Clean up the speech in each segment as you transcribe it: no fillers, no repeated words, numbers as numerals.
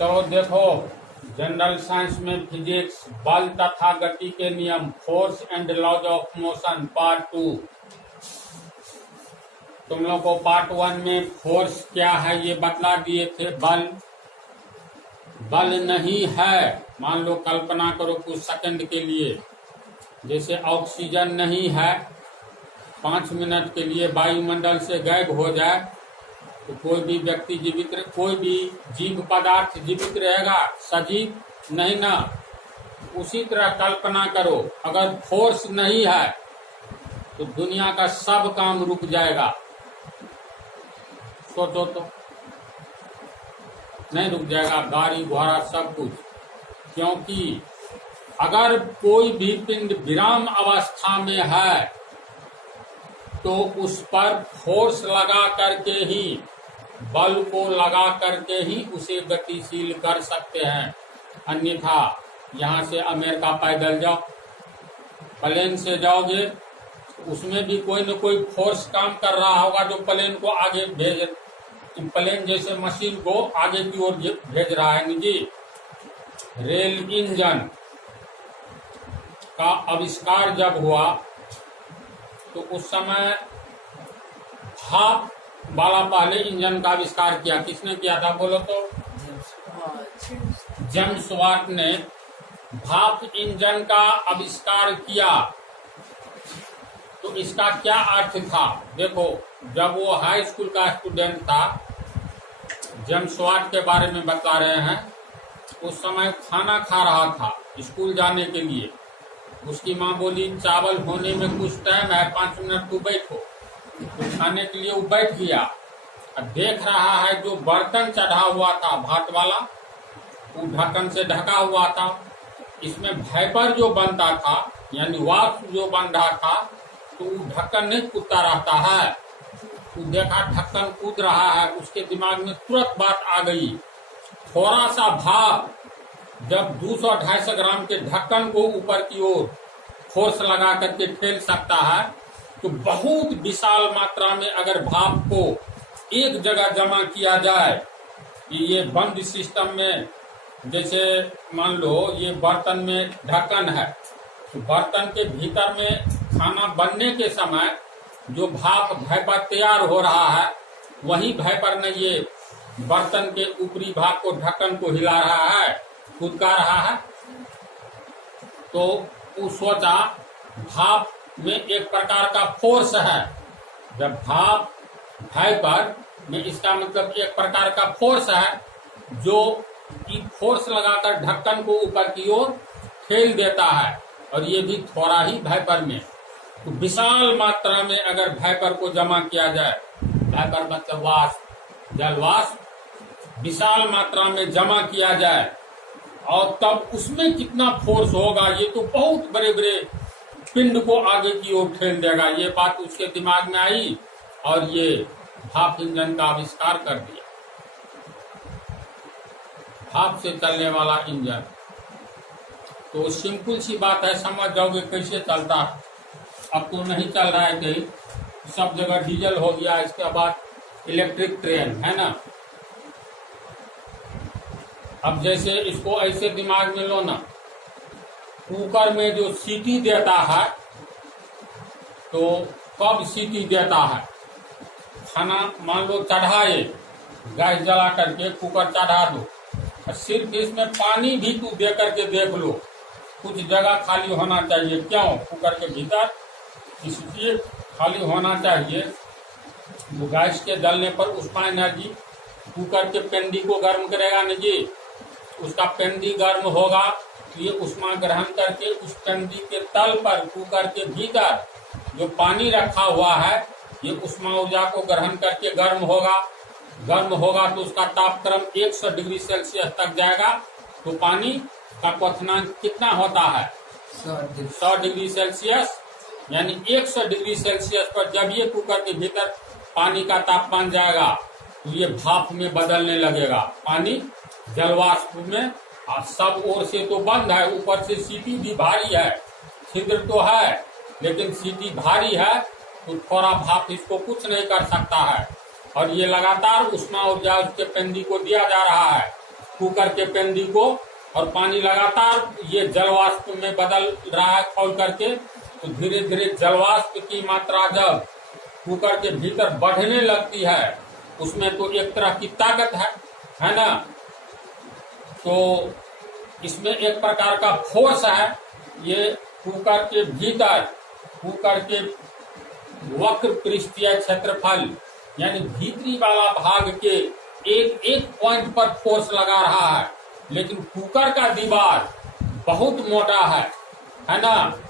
तो देखो, general science में फिजिक्स, बल तथा गति के नियम, force and laws of motion, part 2। तुम लोग को पार्ट 1 में फोर्स क्या है ये बतला दिए थे। बल नहीं है। मान लो, कल्पना करो कुछ सेकंड के लिए, जैसे ऑक्सीजन नहीं है, 5 मिनट के लिए वायुमंडल से गायब हो जाए तो कोई भी व्यक्ति जीवित, कोई भी जीव पदार्थ जीवित रहेगा? सजीव नहीं ना। उसी तरह कल्पना करो, अगर फोर्स नहीं है तो दुनिया का सब काम रुक जाएगा। सोचो तो, नहीं रुक जाएगा? गाड़ी घोड़ा सब कुछ। क्योंकि अगर कोई भी पिंड विराम अवस्था में है तो उस पर फोर्स लगा करके ही, बल को लगा करके ही उसे गतिशील कर सकते हैं। अन्यथा यहाँ से अमेरिका पैदल जाओ, प्लेन से जाओगे, उसमें भी कोई न कोई फोर्स काम कर रहा होगा जो प्लेन को आगे भेज, प्लेन जैसे मशीन को आगे की ओर भेज रहा है। जी, रेल इंजन का आविष्कार जब हुआ तो उस समय भाप वाला पहले इंजन का आविष्कार किया। किसने किया था बोलो तो? जेम्स वाट ने भाप इंजन का आविष्कार किया। तो इसका क्या अर्थ था? देखो, जब वो हाई स्कूल का स्टूडेंट था, जेम्स वाट के बारे में बता रहे हैं, उस समय खाना खा रहा था स्कूल जाने के लिए। उसकी माँ बोली, चावल होने में कुछ टाइम है, 5 मिनट तू बैठो। तो खाने के लिए वो बैठ गया। देख रहा है जो बर्तन चढ़ा हुआ था भात वाला, वो ढक्कन से ढका हुआ था। इसमें वेपर जो बनता था, यानी वाष्प जो बन रहा था, तो वो ढक्कन नहीं कूदता रहता है। तो देखा ढक्कन कूद रहा है, उसके दिमाग में तुरंत बात आ गई। थोड़ा सा भाप जब 200-250 ग्राम के ढक्कन को ऊपर की ओर फोर्स लगा करके ठेल सकता है, तो बहुत विशाल मात्रा में अगर भाप को एक जगह जमा किया जाए, ये बंद सिस्टम में, जैसे मान लो ये बर्तन में ढक्कन है, तो बर्तन के भीतर में खाना बनने के समय जो भाप वेपर तैयार हो रहा है, वही वेपर ने ये बर्तन के ऊपरी भाग को, ढक्कन को हिला रहा है, कूदका रहा है। तो वो सोचा भाप में एक प्रकार का फोर्स है। जब भाप वेपर में, इसका मतलब एक प्रकार का फोर्स है जो कि फोर्स लगाकर ढक्कन को ऊपर की ओर ठेल देता है, और ये भी थोड़ा ही वेपर में। तो विशाल मात्रा में अगर वेपर को जमा किया जाए, वेपर मतलब वाष्प, जलवाष्प, विशाल मात्रा में जमा किया जाए, और तब उसमें कितना फोर्स होगा, ये तो बहुत बड़े बड़े पिंड को आगे की ओर ठेल देगा। ये बात उसके दिमाग में आई और ये भाप इंजन का आविष्कार कर दिया। भाप से चलने वाला इंजन। तो सिंपल सी बात है, समझ जाओगे कैसे चलता है। अब तो नहीं चल रहा है कहीं, सब जगह डीजल हो गया। इसके बाद इलेक्ट्रिक ट्रेन है ना। अब जैसे इसको ऐसे दिमाग में लो ना, कुकर में जो सीटी देता है, तो कब सीटी देता है? खाना मान लो चढ़ाए, गैस जला करके कुकर चढ़ा दो, और सिर्फ इसमें पानी भी तू दे करके देख लो, कुछ जगह खाली होना चाहिए। क्यों? कुकर के भीतर इसलिए खाली होना चाहिए, वो गैस के जलने पर उसका एनर्जी कुकर के पेंडी को गर्म करेगा ना जी। उसका पेंडी गर्म होगा तो ये उष्मा ग्रहण करके उस पेंडी के तल पर, कुकर के भीतर जो पानी रखा हुआ है, ये उष्मा ऊर्जा को ग्रहण करके गर्म होगा। गर्म होगा तो उसका तापक्रम 100 डिग्री सेल्सियस तक जाएगा। तो पानी का क्वथनांक कितना होता है? 100 डिग्री सेल्सियस। यानी 100 डिग्री सेल्सियस पर जब ये कुकर के भीतर पानी का तापमान जाएगा तो ये भाप में बदलने लगेगा, पानी जलवाष्प में। और सब ओर से तो बंद है, ऊपर से सीटी भी भारी है, छिद्र तो है, लेकिन सीटी भारी है तो थोड़ा भाप इसको कुछ नहीं कर सकता है। और ये लगातार उष्मा ऊर्जा उसके पेंडी को दिया जा रहा है। कुकर के पेंदी को, और पानी लगातार ये जलवाष्प में बदल रहा है खोल करके, तो धीरे धीरे जलवाष्प की मात्रा जब कुकर के भीतर बढ़ने लगती है, उसमें तो एक तरह की ताकत है ना। तो इसमें एक प्रकार का फोर्स है। ये कुकर के भीतर, कुकर के वक्र पृष्ठीय क्षेत्रफल यानी भीतरी वाला भाग के एक एक पॉइंट पर फोर्स लगा रहा है, लेकिन कुकर का दीवार बहुत मोटा है ना,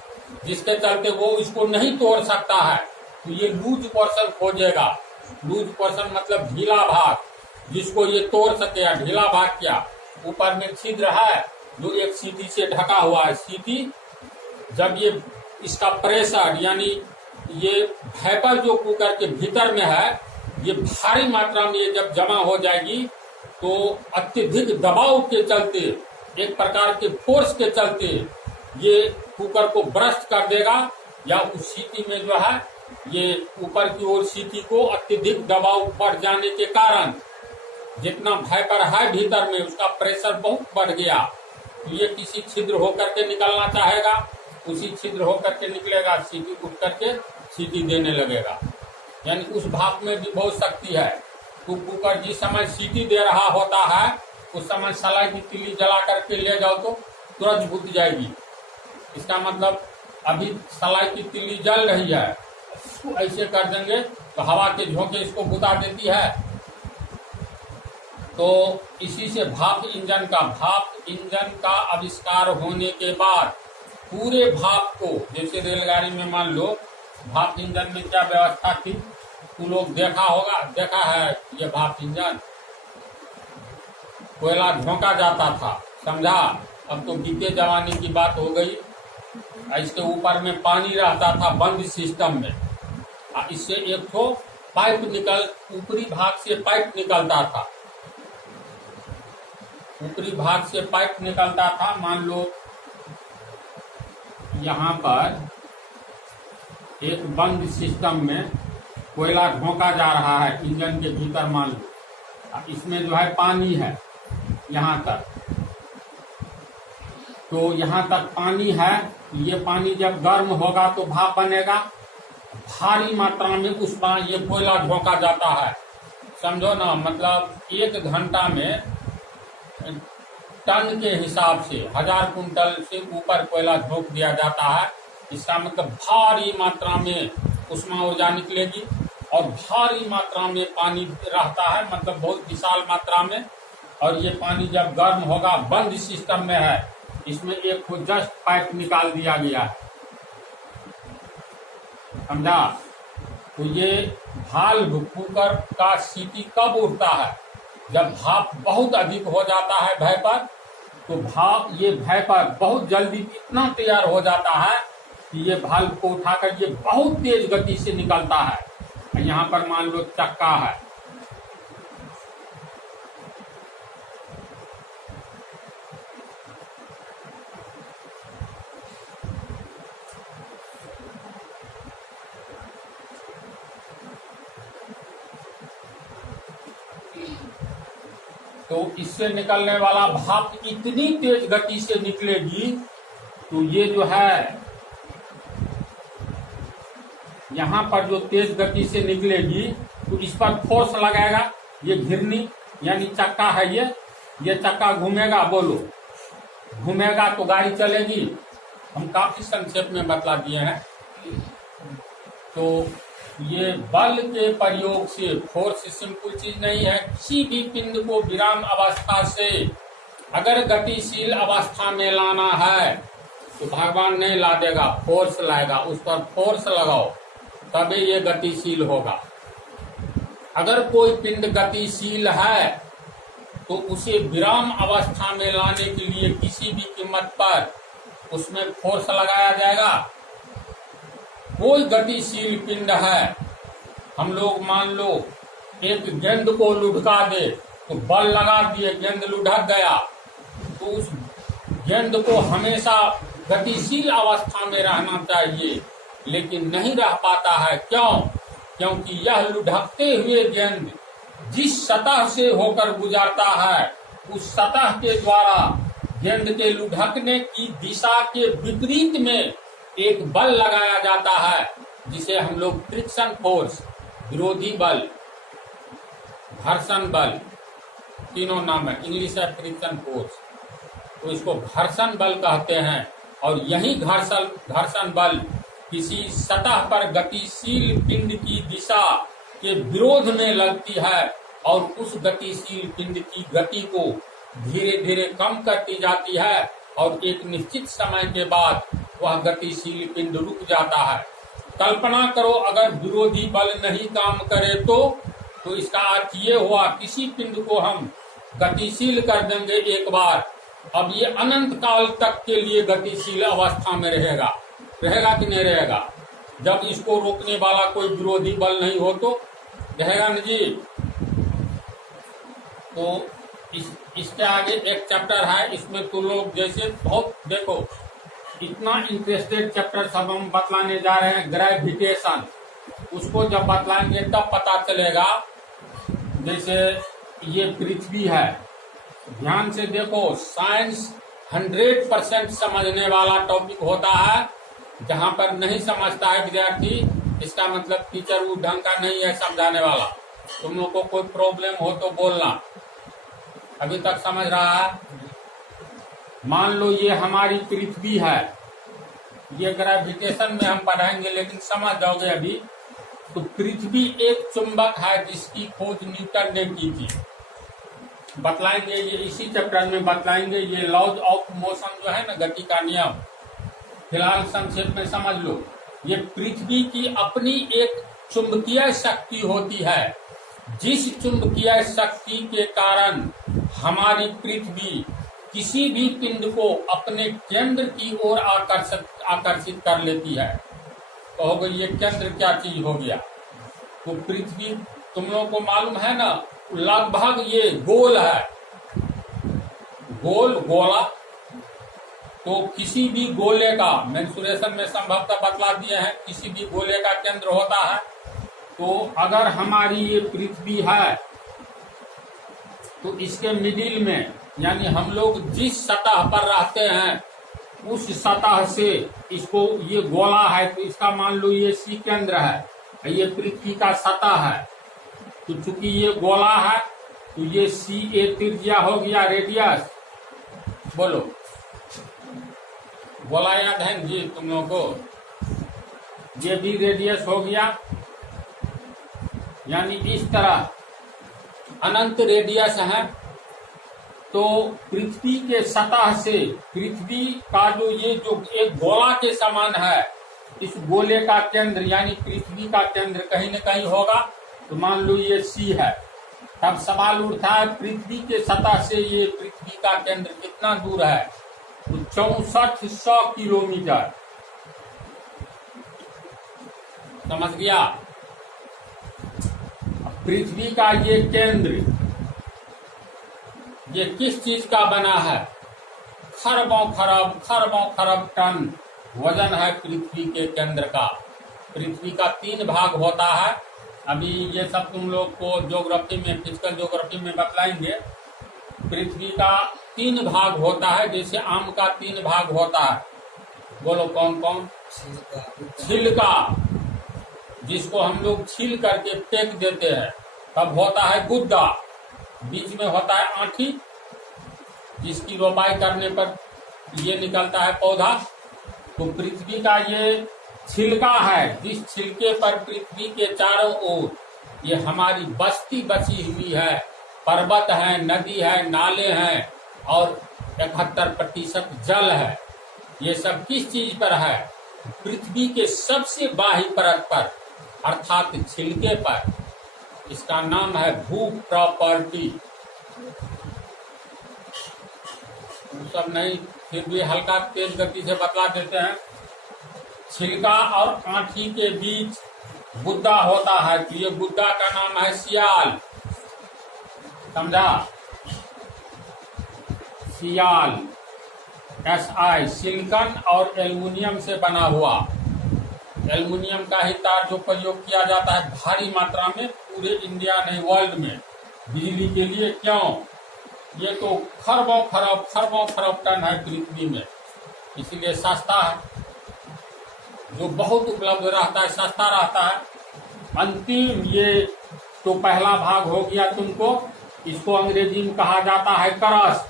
जिसके चलते वो इसको नहीं तोड़ सकता है। तो ये लूज पोर्शन खोजेगा। लूज पोर्शन मतलब ढीला भाग, जिसको ये तोड़ सके। ढीला भाग क्या, ऊपर में छिद्र है जो एक सीटी से ढका हुआ है। सीटी जब ये इसका प्रेशर यानी ये वेपर जो कुकर के भीतर में है, ये भारी मात्रा में ये जब जमा हो जाएगी, तो अत्यधिक दबाव के चलते, एक प्रकार के फोर्स के चलते ये कुकर को ब्रस्ट कर देगा, या उस सीटी में जो है ये ऊपर की ओर सीटी को अत्यधिक दबाव बढ़ जाने के कारण जितना वेपर है भीतर में, उसका प्रेशर बहुत बढ़ गया, तो ये किसी छिद्र होकर के निकलना चाहेगा, उसी छिद्र होकर के निकलेगा, सीटी उठ करके सीटी देने लगेगा। यानी उस भाप में भी बहुत शक्ति है। तो कुकर जिस समय सीटी दे रहा होता है, उस समय सलाई की तिल्ली जला करके ले जाओ तो तुरंत बुझ जाएगी। इसका मतलब अभी सलाई की तिल्ली जल रही है, इसको ऐसे कर देंगे तो हवा के झोंके इसको बुता देती है। तो इसी से भाप इंजन का आविष्कार होने के बाद पूरे भाप को, जैसे रेलगाड़ी में मान लो भाप इंजन में क्या व्यवस्था थी, तू लोग देखा है ये भाप इंजन, कोयला झोंका जाता था, समझा। अब तो बीते जमाने की बात हो गई। इसके ऊपर में पानी रहता था बंद सिस्टम में, इससे एक तो पाइप ऊपरी भाग से पाइप निकलता था, ऊपरी भाग से पाइप निकलता था। मान लो यहाँ पर एक बंद सिस्टम में कोयला झोंका जा रहा है इंजन के भीतर, मान लो इसमें जो है पानी है यहाँ तक, तो यहाँ तक पानी है। ये पानी जब गर्म होगा तो भाप बनेगा, भारी मात्रा में उसमें ये कोयला झोंका जाता है, समझो ना। मतलब 1 घंटा में टन के हिसाब से 1000 कुंटल से ऊपर कोयला झोंक दिया जाता है। इसका मतलब भारी मात्रा में उसमें ऊर्जा निकलेगी और भारी मात्रा में पानी रहता है, मतलब बहुत विशाल मात्रा में। और ये पानी जब गर्म होगा, बंद सिस्टम में है, इसमें एक जस्ट पाइप निकाल दिया गया है, समझा। तो ये भाल्व कुकर का सीटी कब उठता है, जब भाप बहुत अधिक हो जाता है वेपर, तो ये वेपर बहुत जल्दी इतना तैयार हो जाता है कि ये भाल्व को उठाकर ये बहुत तेज गति से निकलता है। यहाँ पर मान लो चक्का है, तो इससे निकलने वाला भाप इतनी तेज गति से निकलेगी, तो ये जो है यहाँ पर जो तेज गति से निकलेगी, तो इस पर फोर्स लगाएगा। ये घिरनी यानी चक्का है, ये चक्का घूमेगा, बोलो घूमेगा तो गाड़ी चलेगी। हम काफी संक्षेप में बतला दिए हैं। तो ये बल के प्रयोग से, फोर्स सिंपल चीज नहीं है। किसी भी पिंड को विराम अवस्था से अगर गतिशील अवस्था में लाना है तो भगवान नहीं ला देगा, फोर्स लाएगा। उस पर फोर्स लगाओ तभी ये गतिशील होगा। अगर कोई पिंड गतिशील है तो उसे विराम अवस्था में लाने के लिए किसी भी कीमत पर उसमें फोर्स लगाया जाएगा। कोई गतिशील पिंड है, हम लोग मान लो एक गेंद को लुढ़का दे तो बल लगा दिए, गेंद लुढ़क गया, तो उस गेंद को हमेशा गतिशील अवस्था में रहना चाहिए, लेकिन नहीं रह पाता है। क्यों? क्योंकि यह लुढ़कते हुए गेंद जिस सतह से होकर गुजरता है उस सतह के द्वारा गेंद के लुढ़कने की दिशा के विपरीत में एक बल लगाया जाता है, जिसे हम लोग फ्रिक्शन फोर्स, विरोधी बल, घर्षण बल, तीनों नाम है, इंग्लिश है फ्रिक्शन फोर्स, तो इसको घर्षण बल कहते हैं। और यही घर्षण बल किसी सतह पर गतिशील पिंड की दिशा के विरोध में लगती है और उस गतिशील पिंड की गति को धीरे धीरे कम करती जाती है और एक निश्चित समय के बाद वह गतिशील पिंड रुक जाता है। कल्पना करो अगर विरोधी बल नहीं काम करे तो इसका अर्थ ये हुआ किसी पिंड को हम गतिशील कर देंगे एक बार, अब ये अनंत काल तक के लिए गतिशील अवस्था में रहेगा कि नहीं रहेगा? जब इसको रोकने वाला कोई विरोधी बल नहीं हो तो रहेगा न जी। तो इसके आगे एक चैप्टर है, इसमें तो लोग जैसे बहुत देखो इतना इंटरेस्टेड चैप्टर सब हम बतलाने जा रहे हैं, ग्रेविटेशन। उसको जब बतलाएंगे तब पता चलेगा। जैसे ये पृथ्वी है, ध्यान से देखो, साइंस 100% समझने वाला टॉपिक होता है। जहां पर नहीं समझता है विद्यार्थी, इसका मतलब टीचर वो ढंग का नहीं है समझाने वाला। तुम लोग को कोई प्रॉब्लम हो तो बोलना। अभी तक समझ रहा है? मान लो ये हमारी पृथ्वी है, ये ग्रेविटेशन में हम पढ़ाएंगे लेकिन समझ जाओगे अभी। तो पृथ्वी एक चुंबक है जिसकी खोज न्यूटन ने की थी, बतलाएंगे ये इसी चैप्टर में बतलाएंगे। ये लॉज ऑफ मोशन जो है ना, गति का नियम, फिलहाल संक्षेप में समझ लो। ये पृथ्वी की अपनी एक चुंबकीय शक्ति होती है, जिस चुंबकीय शक्ति के कारण हमारी पृथ्वी किसी भी पिंड को अपने केंद्र की ओर आकर्षित कर लेती है। कहोगे ये केंद्र क्या चीज हो गया? तो पृथ्वी तुम लोगों को मालूम है ना, लगभग ये गोल है, गोला। तो किसी भी गोले का मेंसुरेशन में संभवतः बतला दिए हैं, किसी भी गोले का केंद्र होता है। तो अगर हमारी ये पृथ्वी है तो इसके मिडिल में, यानी हम लोग जिस सतह पर रहते हैं उस सतह से इसको, ये गोला है तो इसका मान लो ये सी केंद्र है, ये पृथ्वी का सतह है। तो चूंकि ये गोला है तो ये सी ए त्रिज्या हो गया, रेडियस। बोलो, गोला याद है जी तुम लोगों को? ये भी रेडियस हो गया, यानी इस तरह अनंत रेडियस है। तो पृथ्वी के सतह से पृथ्वी का जो एक गोला के समान है, इस गोले का केंद्र यानी पृथ्वी का केंद्र कहीं न कहीं होगा। तो मान लो ये सी है, तब सवाल उठता है पृथ्वी के सतह से ये पृथ्वी का केंद्र कितना दूर है? तो 6400 किलोमीटर। समझ गया? पृथ्वी का ये केंद्र ये किस चीज का बना है? खरबों खरब टन वजन है पृथ्वी के केंद्र का। पृथ्वी का 3 भाग होता है। अभी ये सब तुम लोग को ज्योग्राफी में, फिजिकल ज्योग्राफी में बतलाएंगे। पृथ्वी का 3 भाग होता है, जैसे आम का 3 भाग होता है। बोलो कौन कौन? छिलका, जिसको हम लोग छील करके फेंक देते हैं। तब होता है गुद्दा, बीच में होता है आँठी, जिसकी रोपाई करने पर ये निकलता है पौधा। तो पृथ्वी का ये छिलका है, जिस छिलके पर पृथ्वी के चारों ओर ये हमारी बस्ती बची हुई है। पर्वत है, नदी है, नाले हैं और 71% जल है। ये सब किस चीज पर है? पृथ्वी के सबसे बाह्य परत पर, अर्थात छिलके पर। इसका नाम है भू प्रॉपर्टी। सब नहीं, फिर भी हल्का तेज गति से बतला देते हैं। छिलका और आँठी के बीच गुद्दा होता है, तो ये गुद्दा का नाम है सियाल। समझा? सियाल, SI, सिलिकॉन और एल्युमिनियम से बना हुआ। एल्युमिनियम का ही तार जो प्रयोग किया जाता है भारी मात्रा में पूरे इंडिया नहीं वर्ल्ड में बिजली के लिए। क्यों? ये तो खरबों खरब टन है पृथ्वी में, इसलिए सस्ता है। जो बहुत उपलब्ध रहता है सस्ता रहता है। अंतिम ये तो पहला भाग हो गया तुमको, इसको अंग्रेजी में कहा जाता है करस।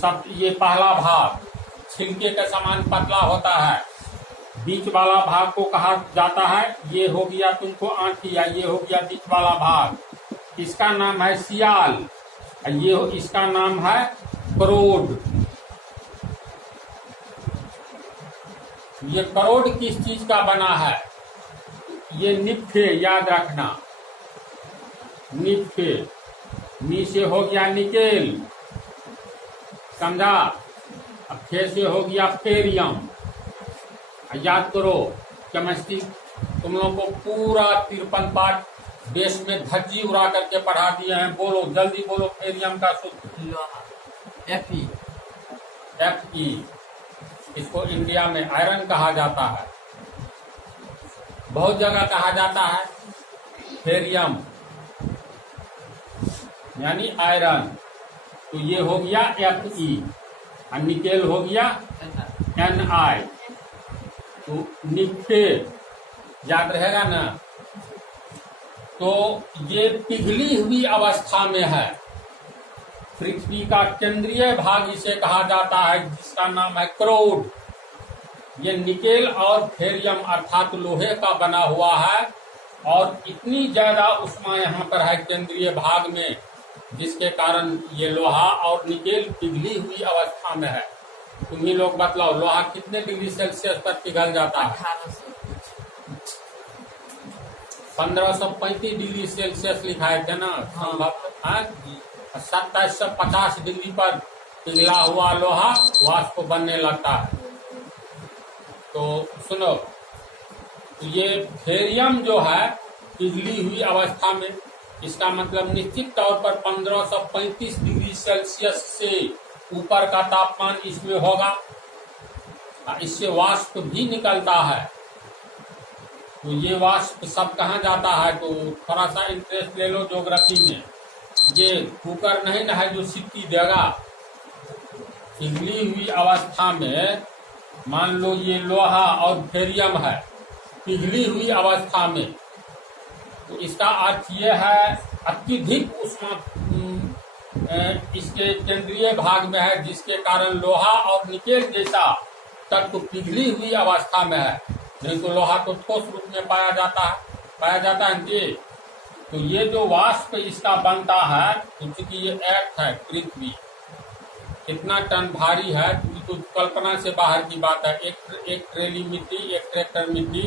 सब ये पहला भाग छिलके के समान पतला होता है। बीच वाला भाग को कहा जाता है, ये हो गया तुमको आंठिया, ये हो गया बीच वाला भाग, इसका नाम है सियाल, ये इसका नाम है करोड। ये करोड किस चीज का बना है? ये निफ्फे, याद रखना, निफ्फे, नी से हो गया निकेल, समझा। अब फे से हो गया फेरियम। याद करो, केमिस्ट्री तुम लोगों को पूरा 53 पाठ देश में धज्जी उड़ा करके पढ़ा दिए हैं। बोलो जल्दी बोलो, फेरियम का सूत्र Fe। इसको इंडिया में आयरन कहा जाता है, बहुत जगह कहा जाता है फेरियम यानी आयरन। तो ये हो गया Fe और निकेल हो गया Ni। तो निफ्फे याद रहेगा ना। तो ये पिघली हुई अवस्था में है, पृथ्वी का केंद्रीय भाग इसे कहा जाता है, जिसका नाम है करोड। ये निकेल और फेरियम अर्थात लोहे का बना हुआ है, और इतनी ज्यादा उष्मा यहाँ पर है केंद्रीय भाग में, जिसके कारण ये लोहा और निकेल पिघली हुई अवस्था में है। तुम ही लोग बतलाओ, लोहा कितने डिग्री सेल्सियस पर पिघल जाता है? 1535 डिग्री सेल्सियस लिखाए थे ना। हाँ, 2750 डिग्री पर पिघला हुआ लोहा वाष्प बनने लगता है। तो सुनो, ये फेरियम जो है पिघली हुई अवस्था में, इसका मतलब निश्चित तौर पर 1535 डिग्री सेल्सियस से ऊपर का तापमान इसमें होगा। इससे वाष्प भी निकलता है। तो ये वाष्प सब कहाँ जाता है? तो थोड़ा सा इंटरेस्ट ले लो ज्योग्राफी में। ये कुकर नहीं ना है जो सिक्की देगा। पिघली हुई अवस्था में मान लो ये लोहा और फेरियम है पिघली हुई अवस्था में, तो इसका अर्थ ये है अत्यधिक उष्मा इसके केंद्रीय भाग में है, जिसके कारण लोहा और निकेल जैसा तत्व पिघली हुई अवस्था में है। नहीं तो लोहा तो ठोस रूप में पाया जाता है जी। तो ये जो वाष्प इसका बनता है, क्योंकि ये अर्थ है पृथ्वी, कितना टन भारी है तो कल्पना से बाहर की बात है। एक ट्रेली मिट्टी, एक ट्रैक्टर मिट्टी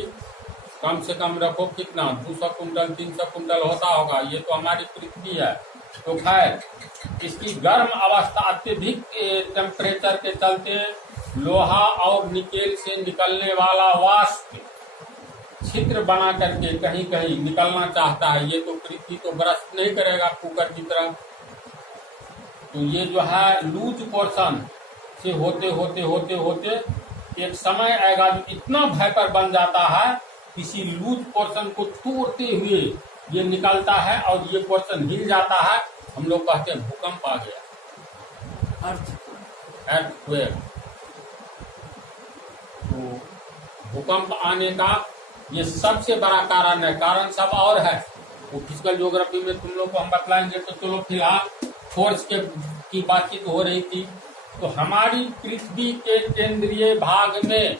कम से कम रखो कितना 200 कुंटल 300 कुंटल होता होगा। ये तो हमारी पृथ्वी है। तो खैर इसकी गर्म अवस्था अत्यधिक टेम्परेचर के चलते लोहा और निकेल से निकलने वाला वाष्प छिद्र बना करके कहीं कहीं निकलना चाहता है। ये तो पृथ्वी तो ब्रस्ट नहीं करेगा कुकर की तरह। तो ये जो है लूज पोर्शन से होते होते एक समय आएगा जो इतना भयंकर बन जाता है, किसी लूज पोर्शन को छोड़ते हुए ये निकलता है और ये पोर्शन हिल जाता है। हम लोग कहते हैं भूकंप आ गया, अर्थक्वेक। तो भूकंप आने का ये सबसे बड़ा कारण है। कारण सब और है, वो फिजिकल ज्योग्राफी में तुम लोग को हम बतलाएंगे। तो चलो फिलहाल फोर्स की बातचीत हो रही थी। तो हमारी पृथ्वी के केंद्रीय भाग में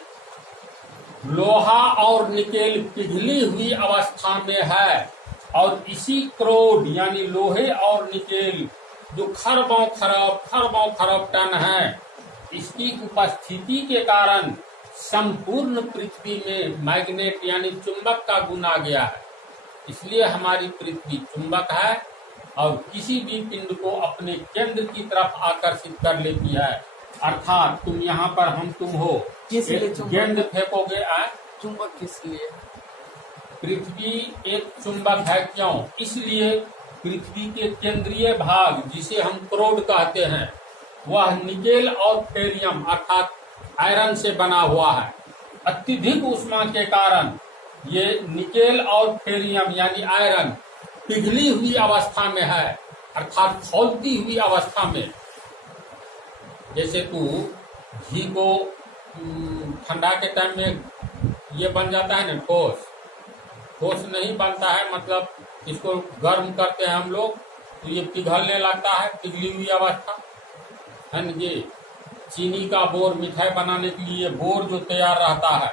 लोहा और निकेल पिघली हुई अवस्था में है, और इसी क्रोड यानी लोहे और निकेल जो खरबों खरब टन है, इसकी उपस्थिति के कारण संपूर्ण पृथ्वी में मैग्नेट यानी चुंबक का गुण आ गया है। इसलिए हमारी पृथ्वी चुंबक है और किसी भी पिंड को अपने केंद्र की तरफ आकर्षित कर लेती है। अर्थात तुम यहाँ पर हम तुम हो, गेंद फेंकोगे, चुंबक किस लिए? पृथ्वी एक चुंबक है। क्यों? इसलिए पृथ्वी के केंद्रीय भाग जिसे हम क्रोड कहते हैं, वह निकेल और फेरियम अर्थात आयरन से बना हुआ है। अत्यधिक उष्मा के कारण ये निकेल और फेरियम यानी आयरन पिघली हुई अवस्था में है, अर्थात खौलती हुई अवस्था में, जैसे तू घी को ठंडा के टाइम में ये बन जाता है ना ठोस, ठोस नहीं बनता है, मतलब इसको गर्म करते हैं हम लोग तो ये पिघलने लगता है, पिघली हुई अवस्था है ना जी। चीनी का बोर मिठाई बनाने के लिए बोर जो तैयार रहता है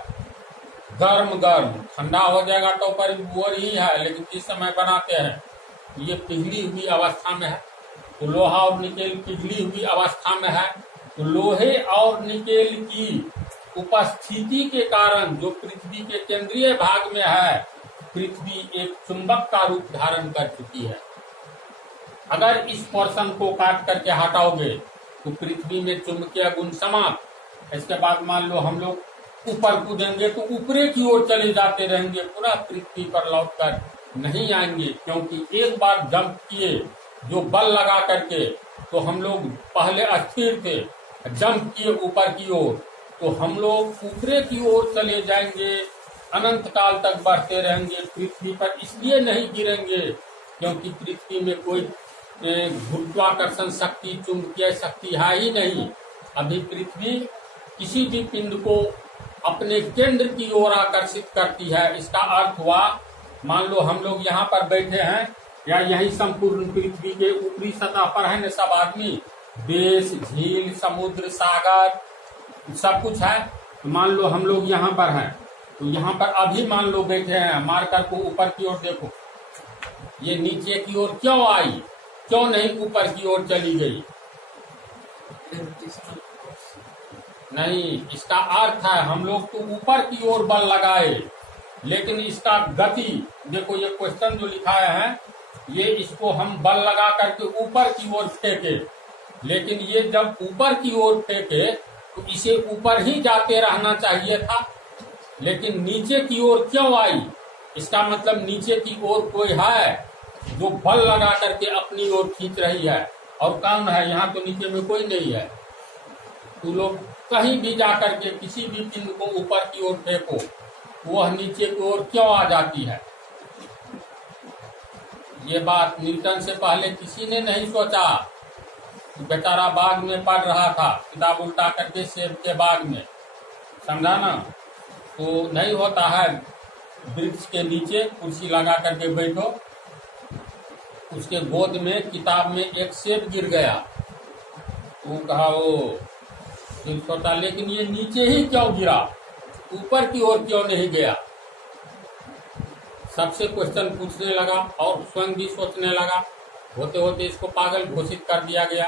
गर्म गर्म, ठंडा हो जाएगा तो पर बोर ही है, लेकिन जिस समय बनाते हैं ये पिघली हुई अवस्था में है। तो लोहा और निकेल पिघली हुई अवस्था में है, तो लोहे और निकेल की उपस्थिति के कारण जो पृथ्वी के केंद्रीय भाग में है, पृथ्वी एक चुंबक का रूप धारण कर चुकी है। अगर इस पोर्शन को काट करके हटाओगे तो पृथ्वी में चुंबकीय गुण समाप्त। इसके बाद मान लो हम लोग ऊपर कूदेंगे तो ऊपरे की ओर चले जाते रहेंगे, पूरा पृथ्वी पर लौटकर नहीं आएंगे, क्योंकि एक बार जंप किए जो बल लगा करके, तो हम लोग पहले अस्थिर थे, जंप किए ऊपर की ओर तो हम लोग ऊपरे की ओर चले जाएंगे, अनंत काल तक बढ़ते रहेंगे, पृथ्वी पर इसलिए नहीं गिरेंगे क्योंकि पृथ्वी में कोई गुरुत्वाकर्षण शक्ति, चुंबकीय शक्ति है ही नहीं। अभी पृथ्वी किसी भी पिंड को अपने केंद्र की ओर आकर्षित करती है। इसका अर्थ हुआ, मान लो हम लोग यहाँ पर बैठे हैं या यही संपूर्ण पृथ्वी के ऊपरी सतह पर है न सब आदमी, देश, झील, समुद्र, सागर सब कुछ है। तो मान लो हम लोग यहाँ पर हैं, तो यहाँ पर अभी मान लो बैठे हैं, मार्कर को ऊपर की ओर देखो, ये नीचे की ओर क्यों आई, क्यों नहीं ऊपर की ओर चली गई? नहीं, इसका अर्थ है हम लोग तो ऊपर की ओर बल लगाए, लेकिन इसका गति देखो, ये क्वेश्चन जो लिखाया है ये इसको हम बल लगा करके ऊपर की ओर फेंके, लेकिन ये जब ऊपर की ओर फेंके तो इसे ऊपर ही जाते रहना चाहिए था, लेकिन नीचे की ओर क्यों आई? इसका मतलब नीचे की ओर कोई है जो बल लगा करके अपनी ओर खींच रही है। और कौन है? यहाँ तो नीचे में कोई नहीं है। तो लोग कहीं भी जाकर के किसी भी पिंड को ऊपर की ओर फेंको, वह नीचे की ओर क्यों आ जाती है? ये बात न्यूटन से पहले किसी ने नहीं सोचा। बेचारा बाग में पढ़ रहा था, किताब उल्टा करके सेब के बाग में, समझा ना? तो नहीं होता है, वृक्ष के नीचे कुर्सी लगा करके बैठो, उसके गोद में किताब में एक सेब गिर गया, वो कहा वो फिर सोचा, लेकिन ये नीचे ही क्यों गिरा, ऊपर की ओर क्यों नहीं गया? सबसे क्वेश्चन पूछने लगा और स्वयं भी सोचने लगा। होते होते इसको पागल घोषित कर दिया गया,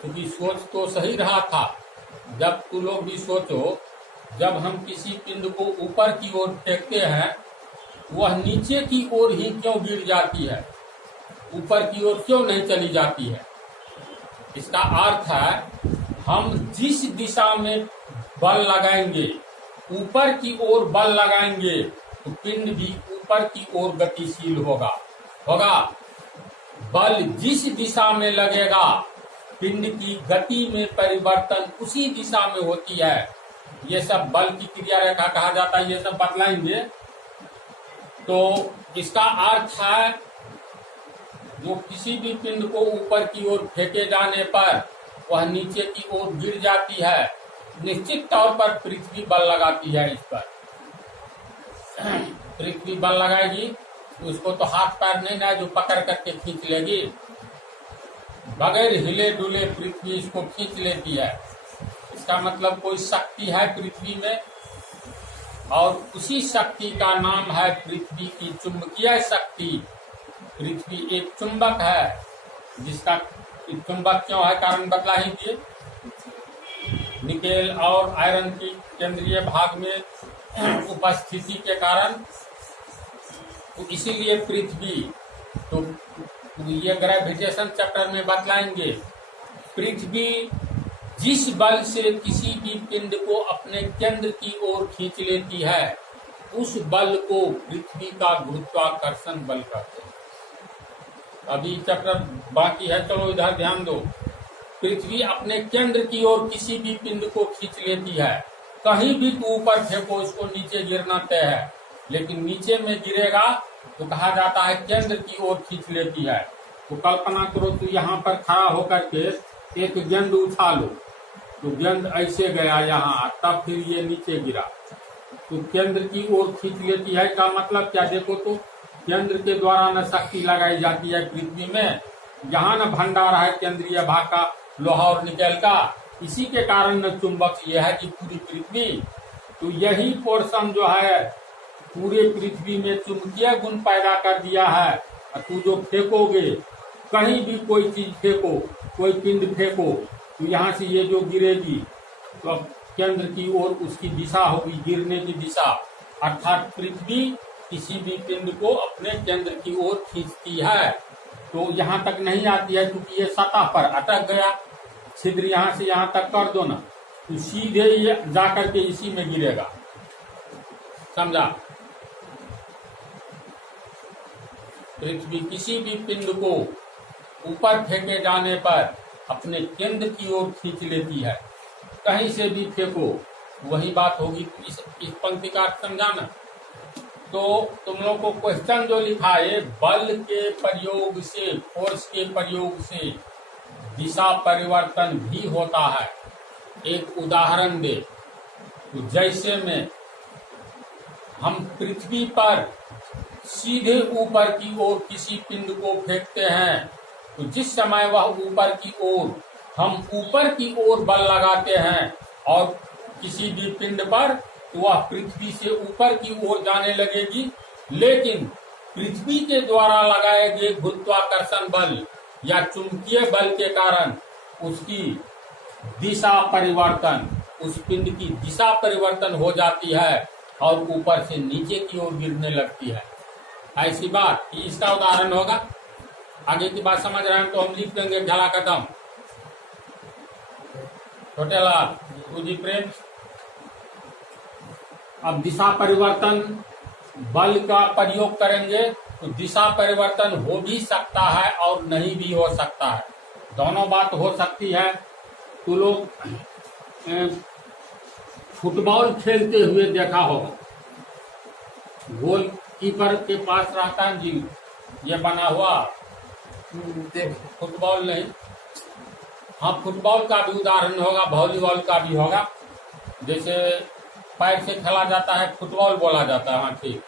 क्योंकि सोच तो सही रहा था। जब तू लोग भी सोचो, जब हम किसी पिंड को ऊपर की ओर फेंकते हैं, वह नीचे की ओर ही क्यों गिर जाती है, ऊपर की ओर क्यों नहीं चली जाती है? इसका अर्थ है हम जिस दिशा में बल लगाएंगे, ऊपर की ओर बल लगाएंगे, तो पिंड भी ऊपर की ओर गतिशील होगा। बल जिस दिशा में लगेगा, पिंड की गति में परिवर्तन उसी दिशा में होती है। ये सब बल की क्रिया रेखा कहा जाता है, ये सब बतलाएंगे। तो इसका अर्थ है जो किसी भी पिंड को ऊपर की ओर फेंके जाने पर वह नीचे की ओर गिर जाती है, निश्चित तौर पर पृथ्वी बल लगाती है। इस पर पृथ्वी बल लगाएगी तो उसको तो हाथ पैर नहीं ना जो पकड़ करके खींच लेगी, बगैर हिले डुले पृथ्वी इसको खींच लेती है। इसका मतलब कोई शक्ति है पृथ्वी में, और उसी शक्ति का नाम है पृथ्वी की चुंबकीय शक्ति। पृथ्वी एक चुंबक है, जिसका चुंबक क्यों है कारण बतला ही दिए। निकेल और आयरन की केंद्रीय भाग में उपस्थिति के कारण, तो इसीलिए पृथ्वी, तो ये ग्रेविटेशन चैप्टर में बतलाएंगे, पृथ्वी जिस बल से किसी भी पिंड को अपने केंद्र की ओर खींच लेती है, उस बल को पृथ्वी का गुरुत्वाकर्षण बल कहते हैं। अभी चैप्टर बाकी है, चलो इधर ध्यान दो। पृथ्वी अपने केंद्र की ओर किसी भी पिंड को खींच लेती है, कहीं भी तू ऊपर फेंको इसको नीचे गिरना तय है, लेकिन नीचे में गिरेगा तो कहा जाता है केंद्र की ओर खींच लेती है। तो कल्पना करो तो यहाँ पर खड़ा होकर के एक गेंद उठा लो, तो गेंद ऐसे गया यहाँ, तब फिर ये नीचे गिरा, तो केंद्र की ओर खींच लेती है। का मतलब क्या, देखो तो केंद्र के द्वारा न शक्ति लगाई जाती है पृथ्वी में, यहाँ न भंडार है केंद्रीय भाग का लोहा और निकेल का, इसी के कारण न चुंबक ये है कि पूरी पृथ्वी, तो यही पोर्शन जो है पूरे पृथ्वी में चुंबकीय गुण पैदा कर दिया है। तू जो फेंकोगे, कहीं भी कोई चीज फेंको, कोई पिंड फेंको, तो यहाँ से ये जो गिरेगी तो अब केंद्र की ओर उसकी दिशा होगी, गिरने की दिशा, अर्थात पृथ्वी किसी भी पिंड को अपने केंद्र की ओर खींचती है। तो यहाँ तक नहीं आती है क्योंकि ये सतह पर अटक गया, छिद्र यहाँ से यहाँ तक कर दो ना, तो सीधे ये जाकर के इसी में गिरेगा, समझा। पृथ्वी किसी भी पिंड को ऊपर फेंके जाने पर अपने केंद्र की ओर खींच लेती है, कहीं से भी फेंको वही बात होगी। इस पंक्ति का अर्थ समझाना। तो तुम लोग को क्वेश्चन जो लिखा है, बल के प्रयोग से, फोर्स के प्रयोग से दिशा परिवर्तन भी होता है, एक उदाहरण दे। तो जैसे में हम पृथ्वी पर सीधे ऊपर की ओर किसी पिंड को फेंकते हैं, तो जिस समय वह ऊपर की ओर, हम ऊपर की ओर बल लगाते हैं और किसी भी पिंड पर, तो वह पृथ्वी से ऊपर की ओर जाने लगेगी, लेकिन पृथ्वी के द्वारा लगाए गए गुरुत्वाकर्षण बल या चुंबकीय बल के कारण उसकी दिशा परिवर्तन, उस पिंड की दिशा परिवर्तन हो जाती है और ऊपर से नीचे की ओर गिरने लगती है। ऐसी बात, इसका उदाहरण होगा। आगे की बात समझ रहे हैं तो हम लिख देंगे झला कदम, छोटे लाल, तुझी प्रेम। अब दिशा परिवर्तन बल का प्रयोग करेंगे तो दिशा परिवर्तन हो भी सकता है और नहीं भी हो सकता है, दोनों बात हो सकती है। तो लोग फुटबॉल खेलते हुए देखा होगा, गोल कीपर के पास रहता है जी ये बना हुआ, फुटबॉल नहीं, हाँ फुटबॉल का भी उदाहरण होगा, वॉलीबॉल का भी होगा। जैसे पैर से खेला जाता है, फुटबॉल बोला जाता है, हाँ ठीक।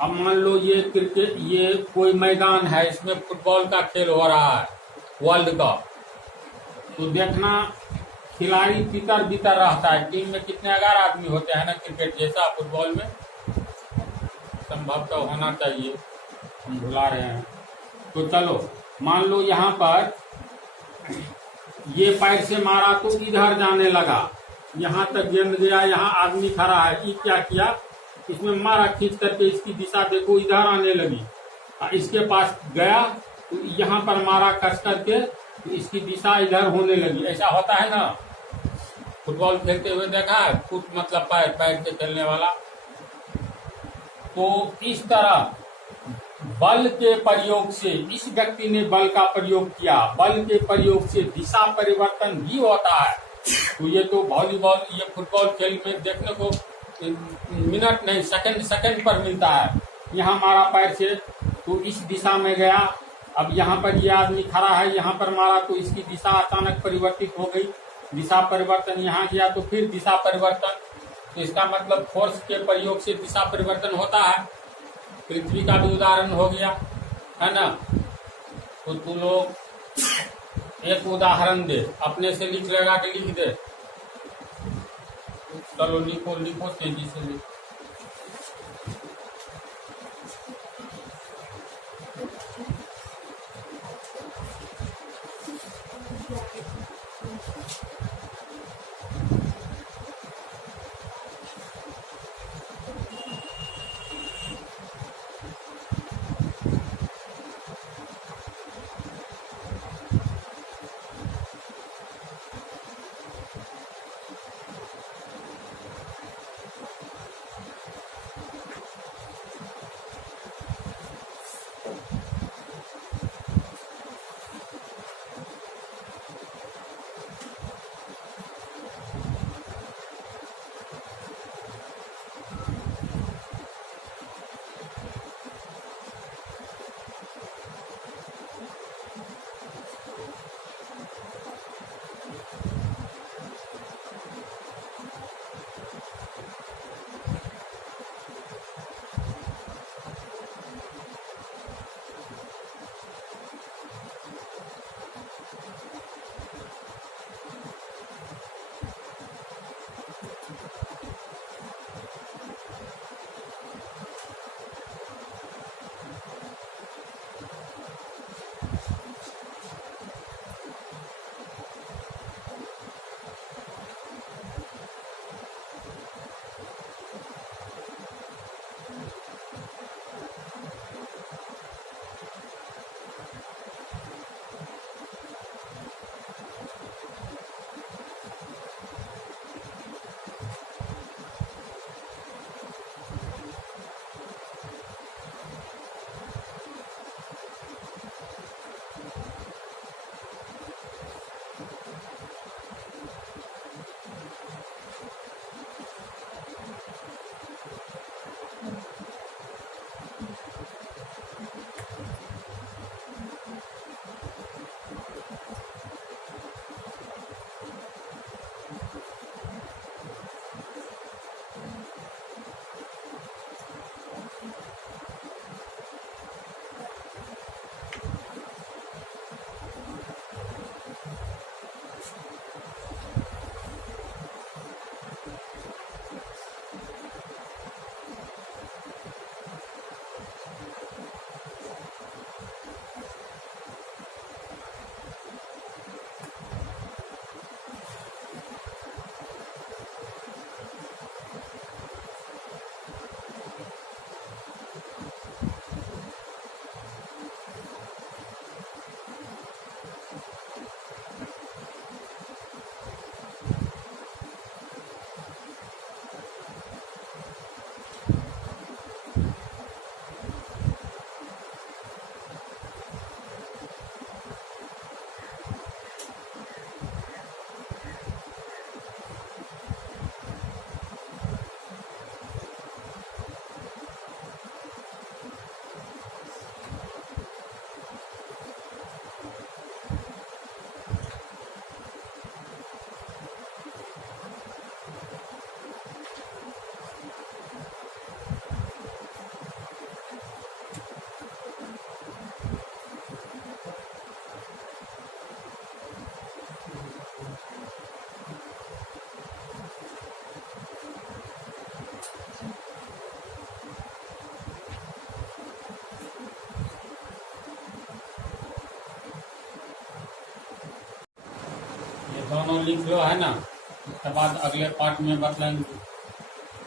अब मान लो ये क्रिकेट, ये कोई मैदान है, इसमें फुटबॉल का खेल हो रहा है, वर्ल्ड कप, तो देखना खिलाड़ी तितर बितर रहता है। टीम में कितने 11 आदमी होते हैं ना, क्रिकेट जैसा फुटबॉल में संभवतः होना चाहिए, हम भुला रहे हैं। तो चलो मान लो यहाँ पर ये पैर से मारा तो इधर जाने लगा, यहाँ तक गेंद गया, यहाँ आदमी खड़ा है, ये क्या किया, इसमें मारा खींच करके, इसकी दिशा देखो इधर आने लगी, इसके पास गया तो यहाँ पर मारा कस करके, तो इसकी दिशा इधर होने लगी। ऐसा होता है ना, फुटबॉल खेलते हुए देखा है, फुट मतलब पैर, पैर से खेलने वाला। तो इस तरह बल के प्रयोग से, इस व्यक्ति ने बल का प्रयोग किया, बल के प्रयोग से दिशा परिवर्तन भी होता है। तो ये तो वॉलीबॉल, ये फुटबॉल खेल में देखने को मिनट नहीं सेकंड पर मिलता है। यहाँ मारा पैर से तो इस दिशा में गया, अब यहाँ पर ये आदमी खड़ा है, यहाँ पर मारा तो इसकी दिशा अचानक परिवर्तित हो गई, दिशा परिवर्तन, यहाँ गया तो फिर दिशा परिवर्तन। तो इसका मतलब फोर्स के प्रयोग से दिशा परिवर्तन होता है। पृथ्वी का भी उदाहरण हो गया है ना। तो तू लोग एक उदाहरण दे, अपने से लिख लेगा कि लिख दे, चलो लिखो लिखो तेजी से लिखो। दोनों लिख लो है ना, उसके बाद अगले पार्ट में बतलाएंगे।